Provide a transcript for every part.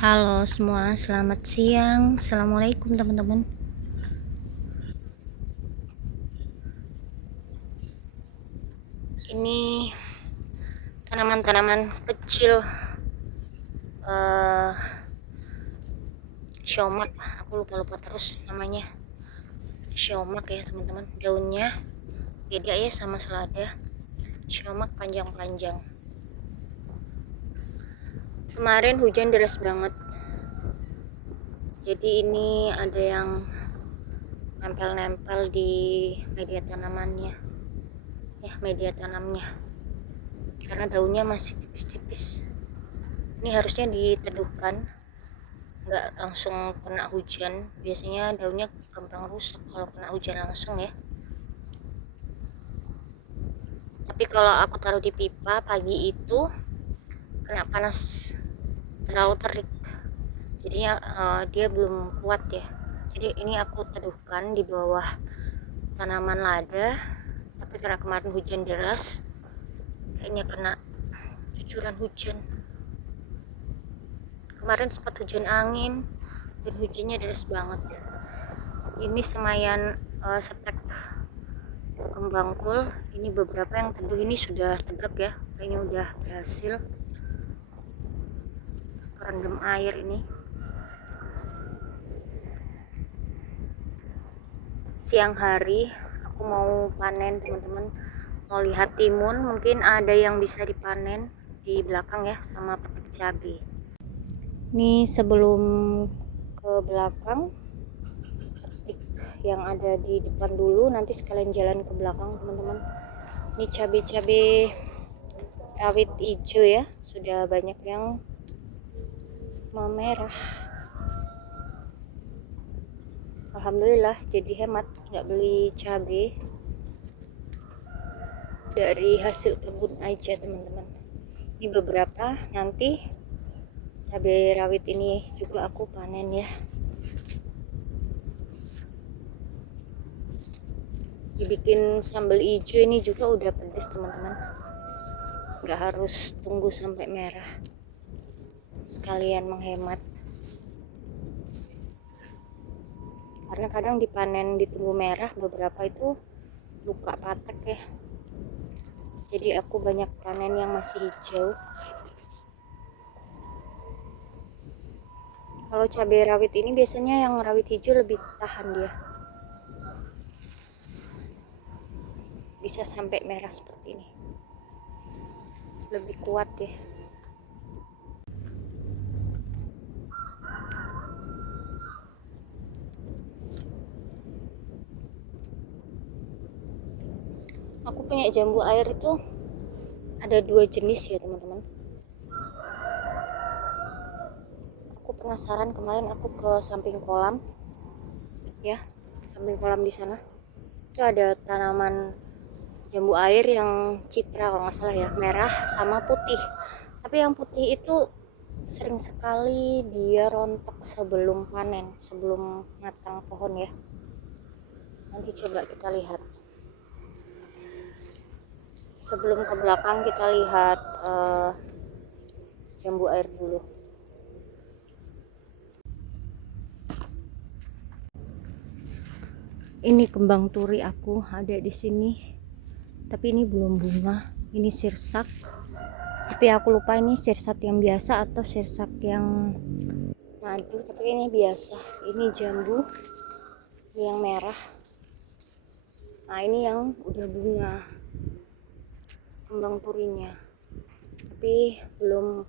Halo semua, selamat siang. Assalamualaikum teman-teman. Ini tanaman-tanaman kecil eh siomak. Aku lupa terus namanya. Siomak ya teman-teman. Daunnya beda ya sama selada. Siomak panjang-panjang. Kemarin hujan deras banget. Jadi ini ada yang nempel-nempel di media tanamannya. Ya, media tanamnya. Karena daunnya masih tipis-tipis. Ini harusnya diteduhkan, nggak langsung kena hujan. Biasanya daunnya gampang rusak kalau kena hujan langsung ya. Tapi kalau aku taruh di pipa pagi itu kena panas, terlalu terik, jadinya dia belum kuat ya. Jadi ini aku teduhkan di bawah tanaman lada, tapi karena kemarin hujan deras kayaknya kena cucuran hujan. Kemarin sempat hujan angin dan hujannya deras banget. Ini semayan setek kembang kul. Ini beberapa yang teduh, ini sudah tegak ya, kayaknya udah berhasil kerendam air. Ini siang hari aku mau panen teman-teman, mau lihat timun, mungkin ada yang bisa dipanen di belakang ya, sama petik cabai. Ini sebelum ke belakang, petik yang ada di depan dulu, nanti sekalian jalan ke belakang teman-teman. Ini cabai-cabai rawit hijau ya, sudah banyak yang memerah. Alhamdulillah jadi hemat, nggak beli cabai, dari hasil kebun aja teman-teman. Ini beberapa, nanti cabai rawit ini juga aku panen ya. Dibikin sambal hijau ini juga udah pedes teman-teman, nggak harus tunggu sampai merah, sekalian menghemat. Karena kadang dipanen ditunggu merah, beberapa itu luka patek ya. Jadi aku banyak panen yang masih hijau. Kalau cabai rawit ini biasanya yang rawit hijau lebih tahan, dia bisa sampai merah seperti ini, lebih kuat ya. Aku punya jambu air itu ada 2 jenis ya teman-teman. Aku penasaran, kemarin aku ke samping kolam ya, samping kolam di sana itu ada tanaman jambu air yang citra kalau nggak salah ya, merah sama putih. Tapi yang putih itu sering sekali dia rontok sebelum panen, sebelum matang pohon ya. Nanti coba kita lihat. Sebelum ke belakang kita lihat jambu air dulu. Ini kembang turi aku ada di sini, tapi ini belum bunga. Ini sirsak, tapi aku lupa ini sirsak yang biasa atau sirsak yang madu, tapi ini biasa. Ini jambu, ini yang merah. Nah ini yang udah bunga kembang turinya, tapi belum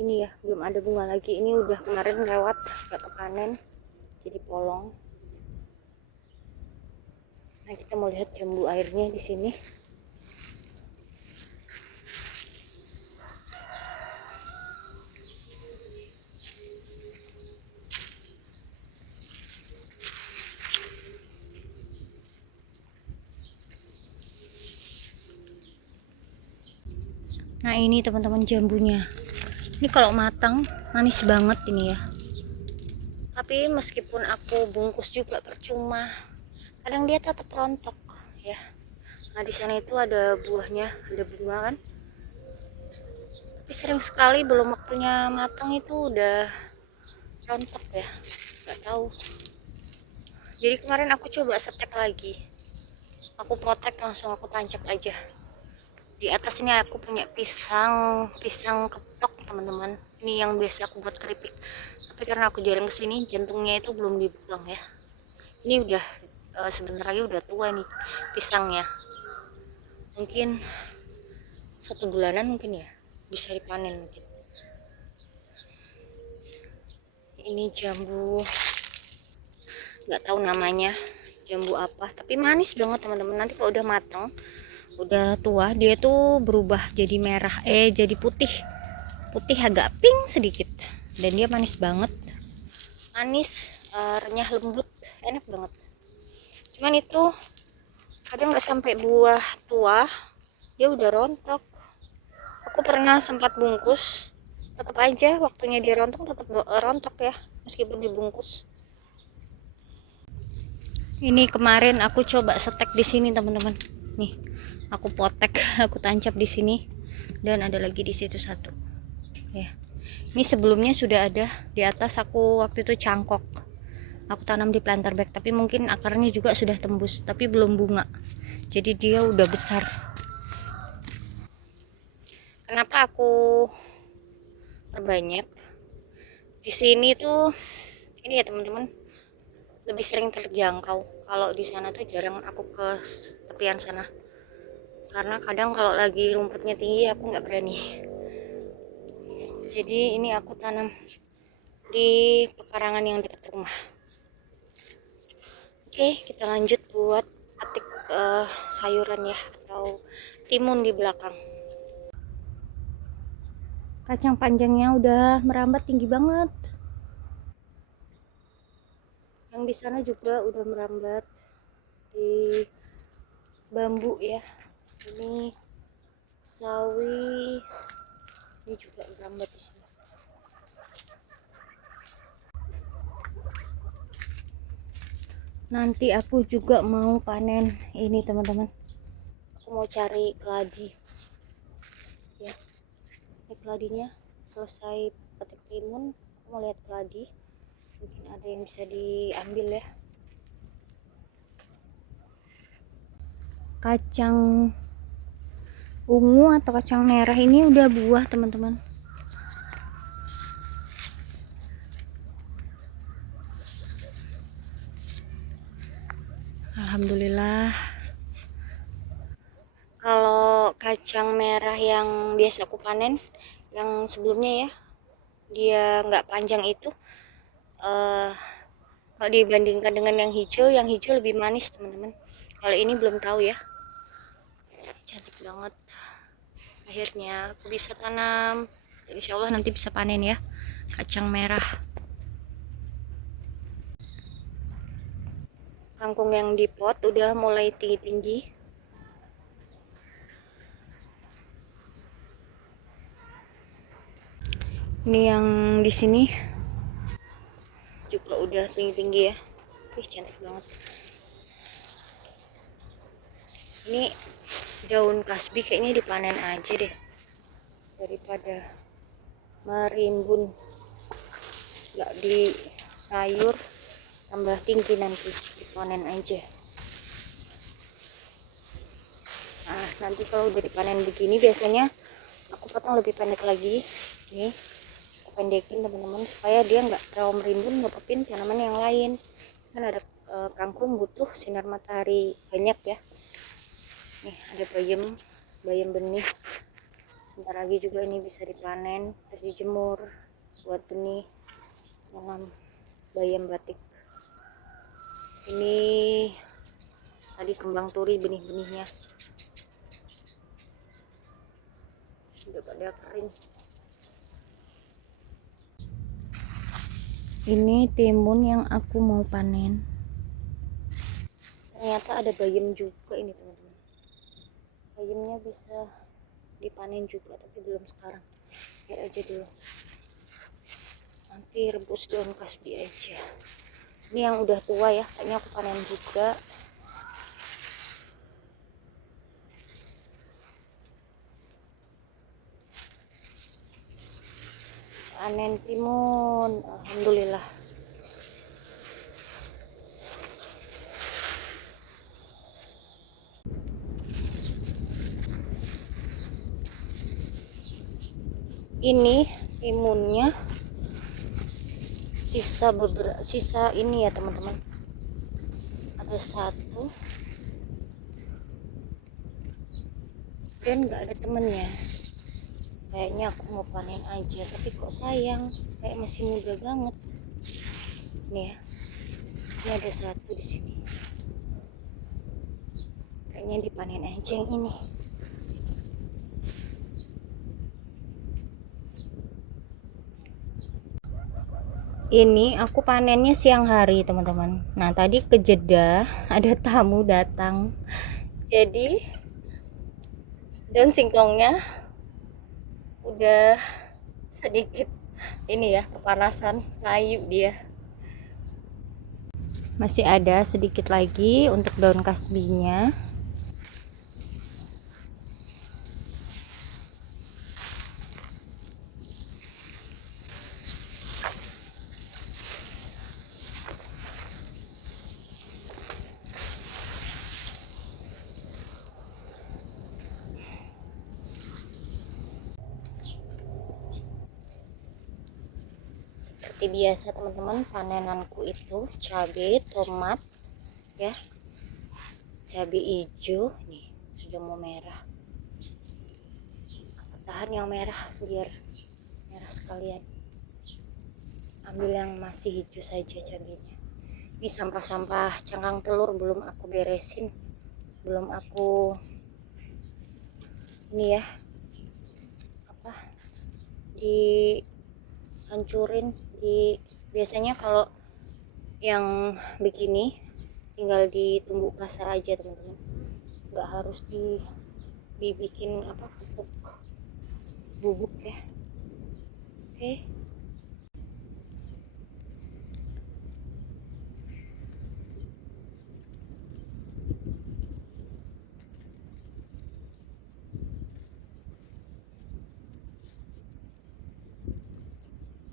ini ya, belum ada bunga lagi. Ini udah kemarin lewat, gak kepanen, jadi polong. Nah kita mau lihat jambu airnya di sini. Nah ini teman-teman jambunya. Ini kalau matang manis banget ini ya. Tapi meskipun aku bungkus juga percuma. Kadang dia tetap rontok ya. Nah di sana itu ada buahnya, ada bunga kan. Tapi sering sekali belum waktunya matang itu udah rontok ya, nggak tahu. Jadi kemarin aku coba setek lagi, aku potek langsung aku tancap aja. Di atas ini aku punya pisang keplok teman-teman, ini yang biasa aku buat keripik, tapi karena aku jarang kesini jantungnya itu belum dibuang ya. Ini udah sebentar lagi udah tua nih pisangnya, mungkin 1 bulanan mungkin ya bisa dipanen mungkin. Ini jambu, nggak tahu namanya jambu apa, tapi manis banget teman-teman. Nanti kalau udah matang, udah tua, dia tuh berubah jadi merah, jadi putih agak pink sedikit, dan dia manis banget, manis, renyah, lembut, enak banget. Cuman itu kadang nggak sampai buah tua dia udah rontok. Aku pernah sempat bungkus, tetap aja waktunya dia rontok tetap rontok ya, meskipun dibungkus. Ini kemarin aku coba setek di sini teman-teman, nih aku potek aku tancap di sini, dan ada lagi di situ satu ya. Ini sebelumnya sudah ada di atas, aku waktu itu cangkok, aku tanam di planter bag, tapi mungkin akarnya juga sudah tembus tapi belum bunga, jadi dia udah besar. Kenapa aku perbanyak di sini tuh, ini ya teman-teman, lebih sering terjangkau. Kalau di sana tuh jarang aku ke tepian sana, karena kadang kalau lagi rumputnya tinggi aku nggak berani. Jadi ini aku tanam di pekarangan yang dekat rumah. Oke, kita lanjut buat petik sayuran ya, atau timun di belakang. Kacang panjangnya udah merambat tinggi banget. Yang di sana juga udah merambat di bambu ya. Ini sawi, ini juga merambat di sini. Nanti aku juga mau panen ini teman-teman. Aku mau cari keladi. Ya, ini keladinya selesai petik timun, aku mau lihat keladi. Mungkin ada yang bisa diambil ya. Kacang ungu atau kacang merah ini udah buah teman-teman. Alhamdulillah. Kalau kacang merah yang biasa aku panen, yang sebelumnya ya, dia nggak panjang itu, kalau dibandingkan dengan yang hijau lebih manis teman-teman. Kalau ini belum tahu ya. Cantik banget. Akhirnya aku bisa tanam, insya Allah nanti bisa panen ya kacang merah. Kangkung yang di pot udah mulai tinggi-tinggi. Ini yang di sini juga udah tinggi-tinggi ya. Wih, cantik banget. Ini daun kasbi kayaknya dipanen aja deh, daripada merimbun, nggak di sayur tambah tinggi, nanti dipanen aja. Nah, nanti kalau udah dipanen begini biasanya aku potong lebih pendek lagi. Nih aku pendekin teman-teman, supaya dia nggak terlalu merimbun nutupin tanaman yang lain. Kan ada kangkung butuh sinar matahari banyak ya. Nih ada bayam benih, sebentar lagi juga ini bisa dipanen, terus dijemur buat benih nanam bayam batik. Ini tadi kembang turi benih-benihnya sudah pada kering. Ini timun yang aku mau panen, ternyata ada bayam juga ini teman-teman. Bayamnya bisa dipanen juga tapi belum sekarang, biar aja dulu, nanti rebus daun kasbi aja. Ini yang udah tua ya, kayaknya aku panen juga. panen timun, alhamdulillah. Ini timunnya sisa ini ya teman-teman, ada satu dan nggak ada temennya. Kayaknya aku mau panen aja, tapi kok sayang, kayak masih muda banget. Nih ya, ini ada satu di sini. Kayaknya dipanen aja yang ini. Ini aku panennya siang hari teman-teman. Nah tadi kejeda, ada tamu datang, jadi daun singkongnya udah sedikit ini ya, kepanasan, layu dia. Masih ada sedikit lagi untuk daun kasbinya. Seperti biasa teman-teman, panenanku itu cabai, tomat ya, cabai hijau nih sudah mau merah. Tahan yang merah biar merah sekalian. Ambil yang masih hijau saja cabainya. Ini sampah-sampah cangkang telur belum aku beresin, belum aku ini ya apa dihancurin. Biasanya kalau yang begini tinggal ditumbuk kasar aja teman-teman, nggak harus dibikin apa pupuk bubuk ya. Oke.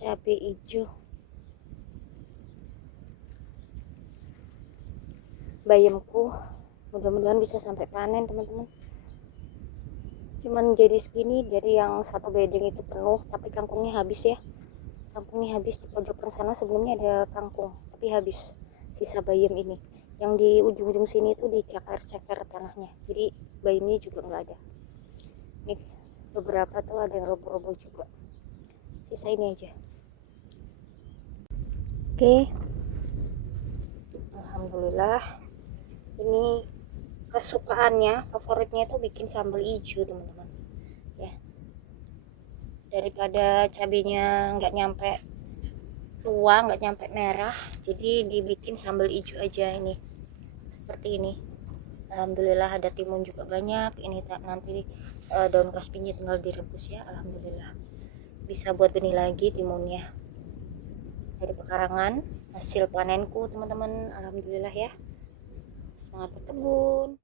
Cabai hijau, bayamku mudah-mudahan bisa sampai panen teman-teman. Cuman jadi segini, dari yang satu bedeng itu penuh tapi kangkungnya habis ya. Kangkungnya habis. Di pojokan sana sebelumnya ada kangkung tapi habis. Sisa bayam ini yang di ujung-ujung sini itu dicakar-cakar tanahnya, jadi bayamnya juga nggak ada. Ini beberapa tuh ada yang roboh-roboh juga. Sisa ini aja. Oke, alhamdulillah. Ini kesukaannya, favoritnya itu bikin sambal hijau teman-teman ya, daripada cabenya nggak nyampe tua, nggak nyampe merah, jadi dibikin sambal hijau aja. Ini seperti ini. Alhamdulillah ada timun juga banyak. Ini nanti daun kasbinya tinggal direbus ya. Alhamdulillah bisa buat benih lagi timunnya dari pekarangan. Hasil panenku teman-teman, alhamdulillah ya. Semangat berkebun.